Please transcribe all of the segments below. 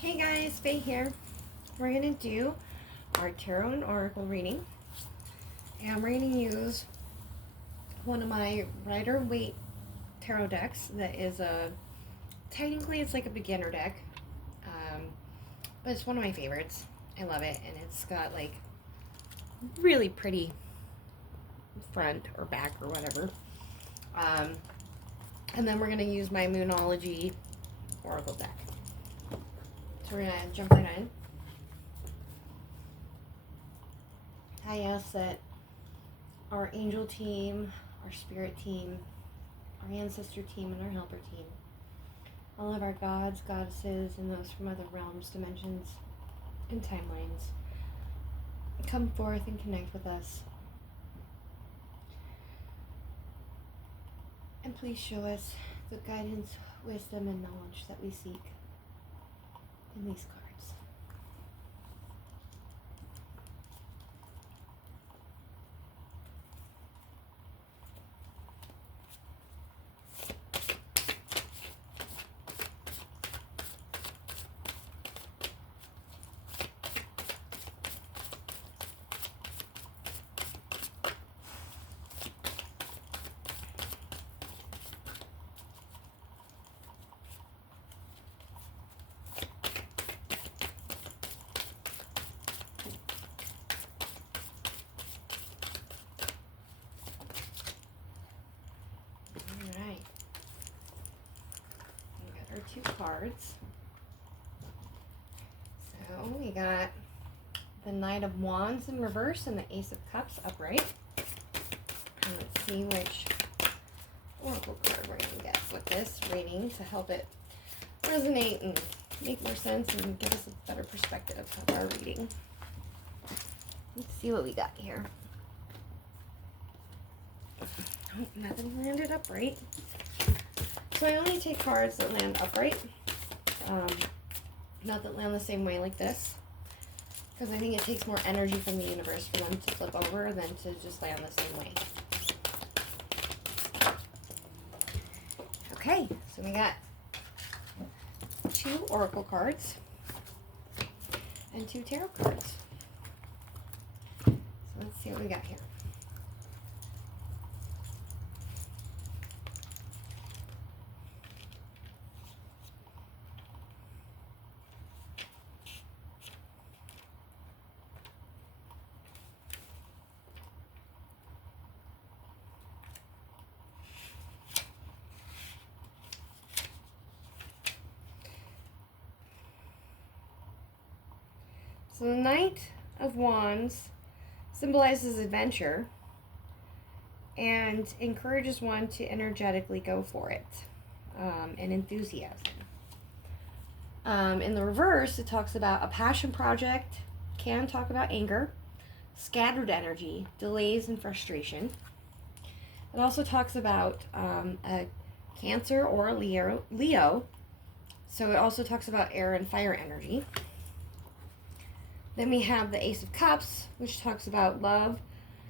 Hey guys, Faye here. We're going to do our tarot and oracle reading. And we're going to use one of my Rider-Waite tarot decks that is technically it's like a beginner deck. But it's one of my favorites. I love it, and it's got like really pretty front or back or whatever. And then we're going to use my Moonology oracle deck. So we're going to jump right in. I ask that our angel team, our spirit team, our ancestor team, and our helper team, all of our gods, goddesses, and those from other realms, dimensions, and timelines, come forth and connect with us. And please show us the guidance, wisdom, and knowledge that we seek in these cards. Alright. We got our two cards. So we got the Knight of Wands in reverse and the Ace of Cups upright. And let's see which oracle card we're going to get with this reading to help it resonate and make more sense and give us a better perspective of our reading. Let's see what we got here. Oh, nothing landed upright. So I only take cards that land upright. Not that land the same way like this. Because I think it takes more energy from the universe for them to flip over than to just land the same way. Okay, so we got 2 oracle cards and 2 tarot cards. So let's see what we got here. So the Knight of Wands symbolizes adventure and encourages one to energetically go for it, and enthusiasm. In the reverse, it talks about a passion project, can talk about anger, scattered energy, delays, and frustration. It also talks about a Cancer or a Leo, so it also talks about air and fire energy. Then we have the Ace of Cups, which talks about love,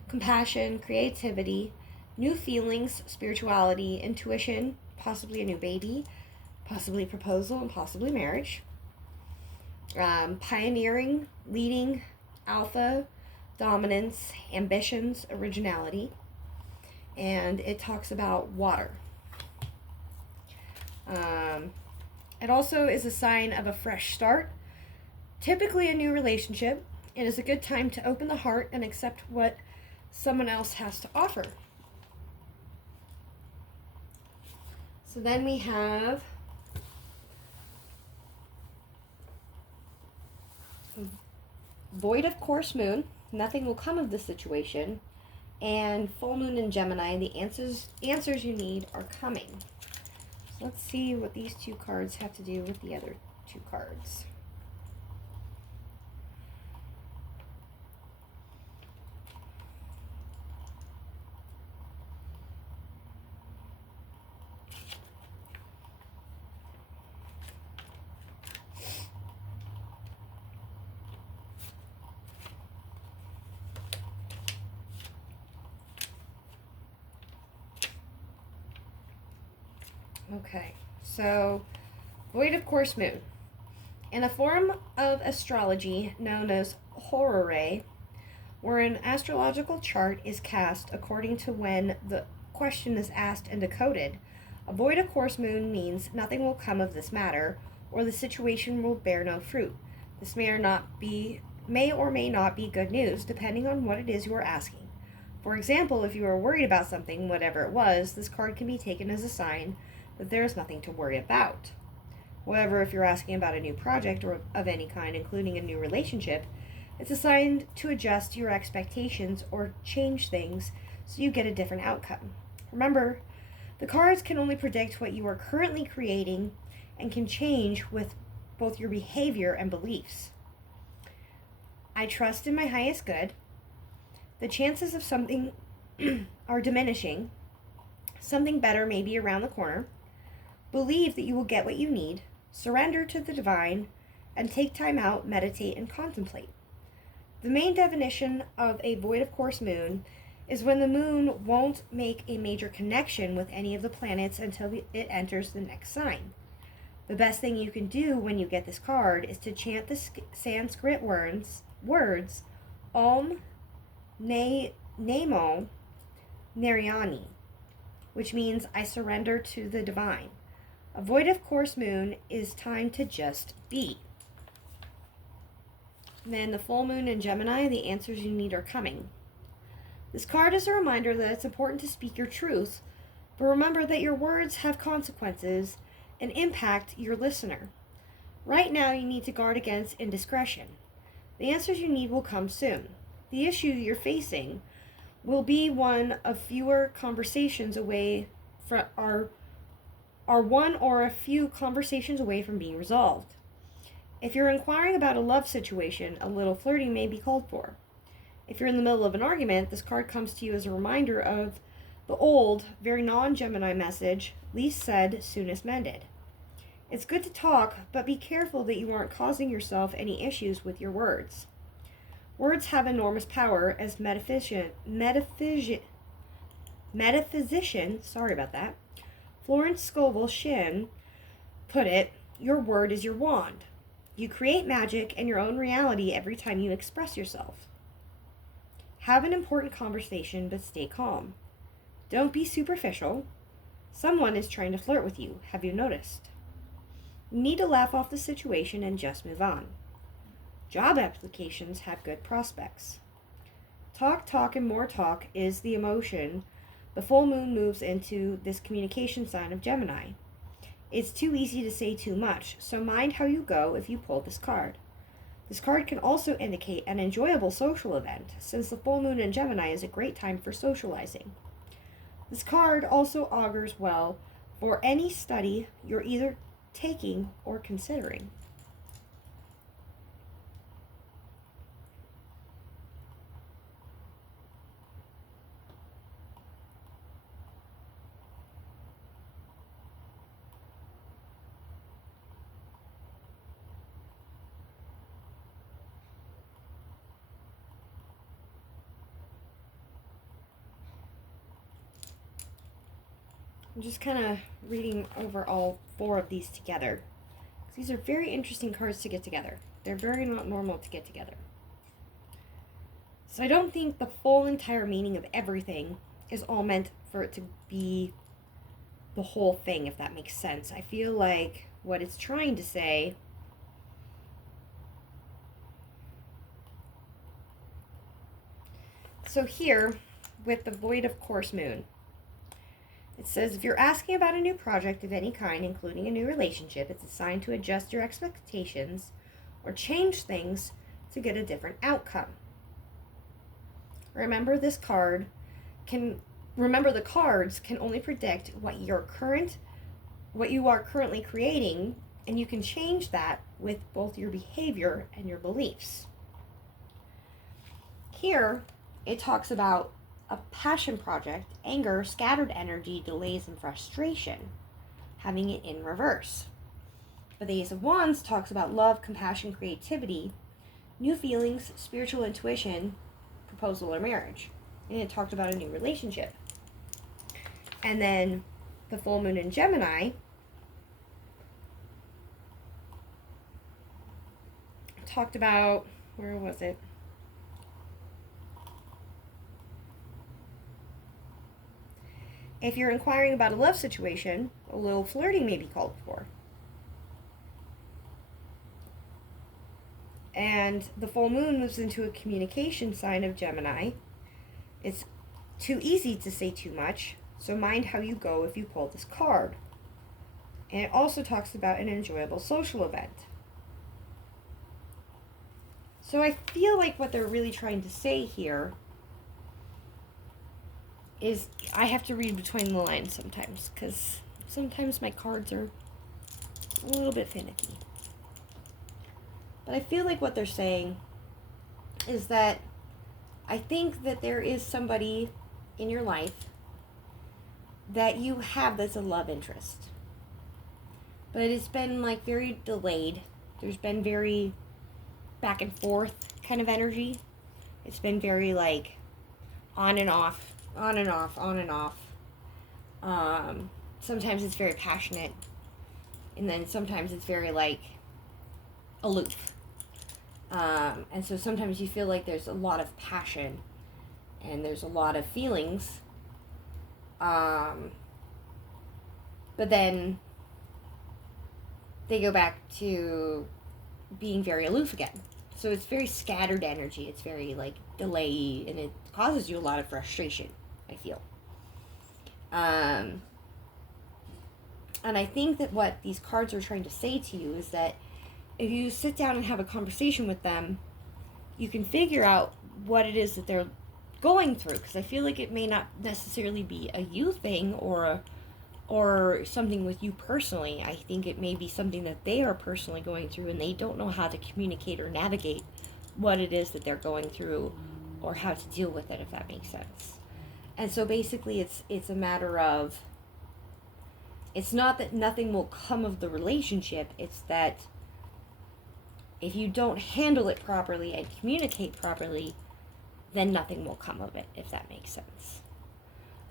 compassion, creativity, new feelings, spirituality, intuition, possibly a new baby, possibly proposal, and possibly marriage. Pioneering, leading, alpha, dominance, ambitions, originality. And it talks about water. It also is a sign of a fresh start, typically a new relationship. It is a good time to open the heart and accept what someone else has to offer. So then we have Void of Course Moon, nothing will come of this situation, and Full Moon in Gemini, the answers you need are coming. So let's see what these 2 cards have to do with the other 2 cards. Okay, so Void of Course Moon. In a form of astrology known as horary, where an astrological chart is cast according to when the question is asked and decoded, a void of course moon means nothing will come of this matter, or the situation will bear no fruit. This may or may not be good news, depending on what it is you are asking. For example, if you are worried about something, whatever it was, this card can be taken as a sign that there is nothing to worry about. However, if you're asking about a new project or of any kind, including a new relationship, it's a sign to adjust your expectations or change things so you get a different outcome. Remember, the cards can only predict what you are currently creating and can change with both your behavior and beliefs. I trust in my highest good. The chances of something are diminishing. Something better may be around the corner. Believe that you will get what you need. Surrender to the divine and take time out, meditate, and contemplate. The main definition of a void of course moon is when the moon won't make a major connection with any of the planets until it enters the next sign. The best thing you can do when you get this card is to chant the Sanskrit words Om Namo Narayani, which means I surrender to the divine. A void of course moon is time to just be. And then the full moon in Gemini, the answers you need are coming. This card is a reminder that it's important to speak your truth, but remember that your words have consequences and impact your listener. Right now, you need to guard against indiscretion. The answers you need will come soon. The issue you're facing will be one of fewer conversations away from are one or a few conversations away from being resolved. If you're inquiring about a love situation, a little flirting may be called for. If you're in the middle of an argument, this card comes to you as a reminder of the old, very non-Gemini message, least said, soonest mended. It's good to talk, but be careful that you aren't causing yourself any issues with your words. Words have enormous power, as metaphysician, Florence Scovel Shinn put it, your word is your wand. You create magic and your own reality every time you express yourself. Have an important conversation, but stay calm. Don't be superficial. Someone is trying to flirt with you. Have you noticed? You need to laugh off the situation and just move on. Job applications have good prospects. Talk, and more talk is the emotion the full moon moves into this communication sign of Gemini. It's too easy to say too much, so mind how you go if you pull this card. This card can also indicate an enjoyable social event, since the full moon in Gemini is a great time for socializing. This card also augurs well for any study you're either taking or considering. I'm just kind of reading over all four of these together. These are very interesting cards to get together. They're very not normal to get together. So I don't think the full entire meaning of everything is all meant for it to be the whole thing, if that makes sense. I feel like what it's trying to say so here with the void of course moon, it says, if you're asking about a new project of any kind, including a new relationship, it's a sign to adjust your expectations or change things to get a different outcome. Remember, the cards can only predict what you are currently creating, and you can change that with both your behavior and your beliefs. Here, it talks about a passion project, anger, scattered energy, delays, and frustration, having it in reverse. But the Ace of Wands talks about love, compassion, creativity, new feelings, spiritual intuition, proposal, or marriage. And it talked about a new relationship. And then the full moon in Gemini talked about, where was it? If you're inquiring about a love situation, a little flirting may be called for. And the full moon moves into a communication sign of Gemini. It's too easy to say too much, so mind how you go if you pull this card. And it also talks about an enjoyable social event. So I feel like what they're really trying to say here is I have to read between the lines sometimes, because sometimes my cards are a little bit finicky. But I feel like what they're saying is that I think that there is somebody in your life that you have that's a love interest. But it's been like very delayed. There's been very back and forth kind of energy. It's been very like on and off, on and off, on and off. Sometimes it's very passionate. And then sometimes it's very like aloof. And so sometimes you feel like there's a lot of passion and there's a lot of feelings. But then they go back to being very aloof again. So it's very scattered energy. It's very like delayed, and it causes you a lot of frustration, I feel. And I think that what these cards are trying to say to you is that if you sit down and have a conversation with them, you can figure out what it is that they're going through. Because I feel like it may not necessarily be a you thing or something with you personally. I think it may be something that they are personally going through, and they don't know how to communicate or navigate what it is that they're going through or how to deal with it, if that makes sense. And so basically it's a matter of, it's not that nothing will come of the relationship, it's that if you don't handle it properly and communicate properly, then nothing will come of it, if that makes sense.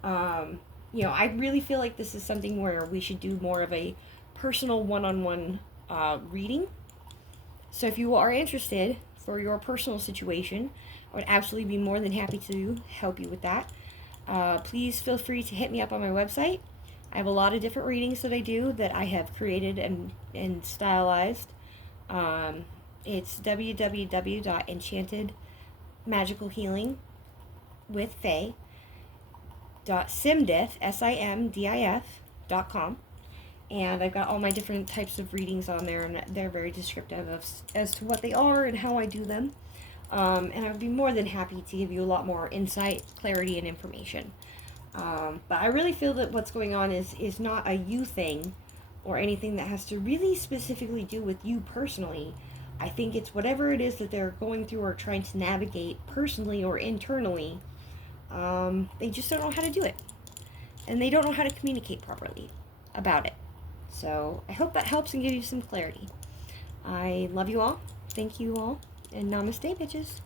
I really feel like this is something where we should do more of a personal one-on-one reading. So if you are interested for your personal situation, I would absolutely be more than happy to help you with that. Please feel free to hit me up on my website. I have a lot of different readings that I do that I have created and stylized. It's www.enchantedmagicalhealing.simdif.com, and I've got all my different types of readings on there, and they're very descriptive as to what they are and how I do them. And I would be more than happy to give you a lot more insight, clarity, and information. But I really feel that what's going on is not a you thing or anything that has to really specifically do with you personally. I think it's whatever it is that they're going through or trying to navigate personally or internally. They just don't know how to do it. And they don't know how to communicate properly about it. So I hope that helps and gives you some clarity. I love you all. Thank you all. And namaste, bitches.